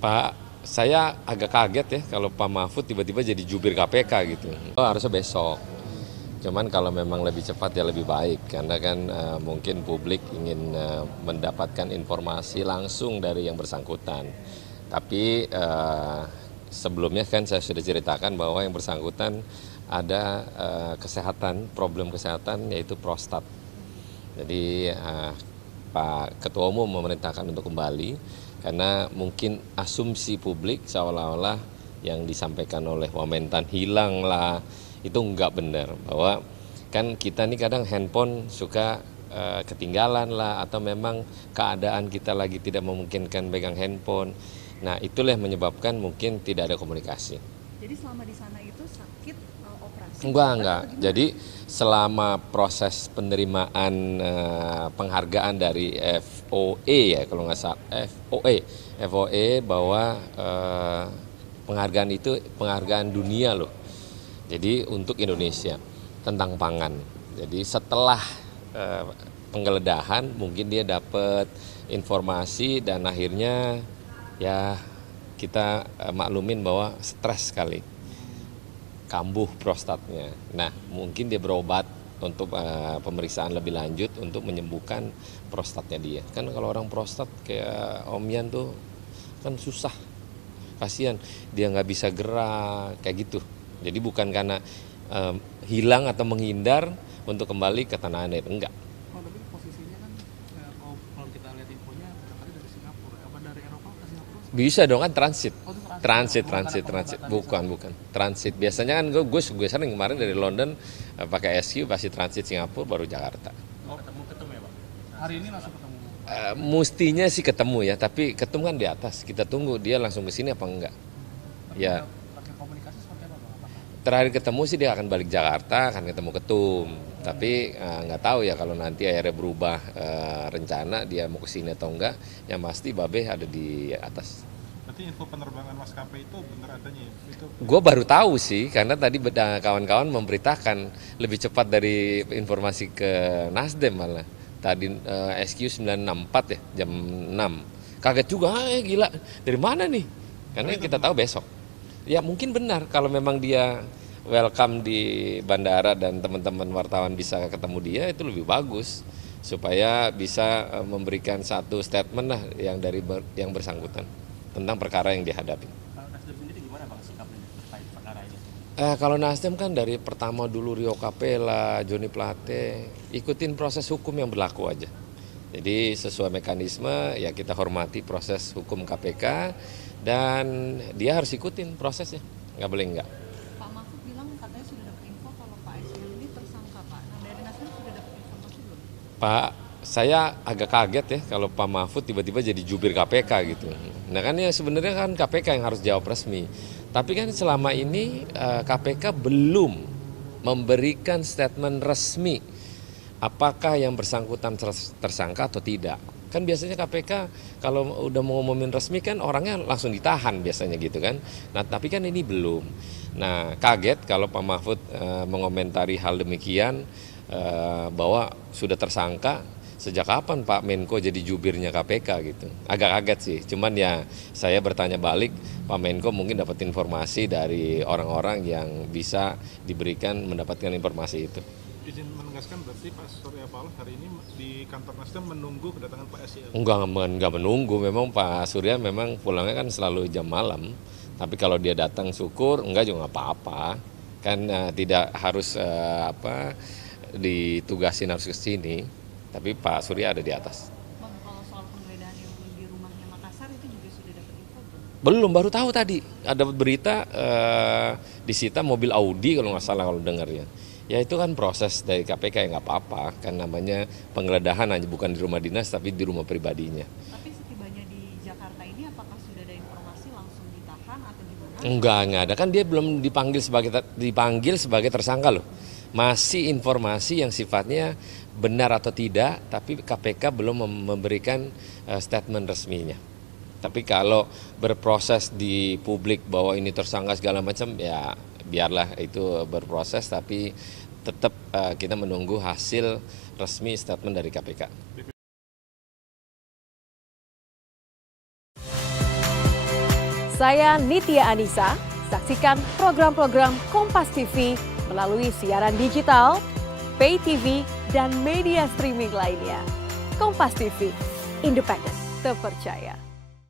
Pak, saya agak kaget ya kalau Pak Mahfud tiba-tiba jadi jubir KPK gitu. Oh, harusnya besok. Cuman kalau memang lebih cepat ya lebih baik karena kan mungkin publik ingin mendapatkan informasi langsung dari yang bersangkutan. Tapi sebelumnya kan saya sudah ceritakan bahwa yang bersangkutan ada kesehatan, problem kesehatan yaitu prostat. Jadi Pak Ketua Umum memerintahkan untuk kembali karena mungkin asumsi publik seolah-olah yang disampaikan oleh Wamentan hilang lah, itu enggak benar. Bahwa kan kita nih kadang handphone suka ketinggalan lah atau memang keadaan kita lagi tidak memungkinkan pegang handphone. Nah itulah yang menyebabkan mungkin tidak ada komunikasi. Jadi selama di sana itu sakit operasi? Enggak. Jadi selama proses penerimaan penghargaan dari FOE ya kalau nggak salah FOE bahwa penghargaan itu penghargaan dunia loh. Jadi untuk Indonesia tentang pangan. Jadi setelah penggeledahan mungkin dia dapat informasi dan akhirnya ya kita maklumin bahwa stres sekali. Kambuh prostatnya. Nah, mungkin dia berobat untuk pemeriksaan lebih lanjut untuk menyembuhkan prostatnya dia. Kan kalau orang prostat kayak Om Yan tuh kan susah. Kasihan, dia nggak bisa gerak kayak gitu. Jadi bukan karena hilang atau menghindar untuk kembali ke tanah air, enggak. Oh, tapi posisinya kan kalau kita lihat infonya berangkatnya dari Singapura, apa dari Eropa ke Singapura? Bisa dong kan transit. Oh, itu Transit. pengobatan di sana. Bukan. Transit. Biasanya kan gue sering kemarin dari London pakai SQ pasti transit Singapura baru Jakarta. Oh, ketemu ya, Pak. Hari ini langsung ketemu. Mestinya sih ketemu ya, tapi ketemu kan di atas. Kita tunggu dia langsung ke sini apa enggak. Tapi Ya, pakai komunikasi seperti apa, Bang? Apakah terakhir ketemu sih dia akan balik Jakarta, akan ketemu ketum. Tapi nggak tahu ya kalau nanti akhirnya berubah rencana dia mau ke sini atau enggak. Yang pasti Babe ada di atas. Berarti info penerbangan maskapai itu benar adanya ya? Itu Gue baru tahu sih, karena tadi kawan-kawan memberitakan lebih cepat dari informasi ke Nasdem malah. Tadi SQ 964 ya, jam 6. Kaget juga, gila, dari mana nih? Karena kita tahu besok. Ya mungkin benar kalau memang dia welcome di bandara dan teman-teman wartawan bisa ketemu dia, itu lebih bagus. Supaya bisa memberikan satu statement lah yang bersangkutan tentang perkara yang dihadapi. kalau Nasdem sendiri gimana, Bang, sikapnya terkait perkara ini? Kalau Nasdem kan dari pertama dulu Rio Capella, Joni Plate, ikutin proses hukum yang berlaku aja. Jadi sesuai mekanisme ya kita hormati proses hukum KPK dan dia harus ikutin prosesnya, nggak boleh enggak. Pak Mahfud bilang katanya sudah dapat info kalau Pak SBY ini tersangka, Pak. Nah, dari Nasdem sudah dapat informasi belum? Pak, saya agak kaget ya kalau Pak Mahfud tiba-tiba jadi jubir KPK gitu. Nah kan ya sebenarnya kan KPK yang harus jawab resmi. Tapi kan selama ini KPK belum memberikan statement resmi apakah yang bersangkutan tersangka atau tidak. Kan biasanya KPK kalau udah mau ngumumin resmi kan orangnya langsung ditahan biasanya gitu kan. Nah tapi kan ini belum. Nah kaget kalau Pak Mahfud mengomentari hal demikian bahwa sudah tersangka. Sejak kapan Pak Menko jadi jubirnya KPK gitu? Agak kaget sih, cuman ya saya bertanya balik, Pak Menko mungkin dapat informasi dari orang-orang yang bisa diberikan mendapatkan informasi itu. izin menegaskan berarti Pak Surya Paloh hari ini di kantor Nasdem menunggu kedatangan Pak SY. Enggak menunggu, memang Pak Surya memang pulangnya kan selalu jam malam. Tapi kalau dia datang syukur, enggak juga nggak apa-apa. Kan tidak harus ditugasin harus ke sini. Tapi Pak Surya ada di atas. Bang, kalau soal penggeledahan yang di rumahnya Makassar itu juga sudah dapat info belum? Belum, baru tahu tadi. Ada berita disita mobil Audi kalau nggak salah kalau dengar ya. Ya itu kan proses dari KPK ya nggak apa-apa. Kan namanya penggeledahan hanya bukan di rumah dinas tapi di rumah pribadinya. Tapi setibanya di Jakarta ini apakah sudah ada informasi langsung ditahan atau gimana? Enggak ada. Kan dia belum dipanggil sebagai tersangka loh. Masih informasi yang sifatnya benar atau tidak, tapi KPK belum memberikan statement resminya. Tapi kalau berproses di publik bahwa ini tersangka segala macam, ya biarlah itu berproses, tapi tetap kita menunggu hasil resmi statement dari KPK. Saya Nitya Anissa. Saksikan program-program Kompas TV melalui siaran digital, pay TV, dan media streaming lainnya. Kompas TV, independen, terpercaya.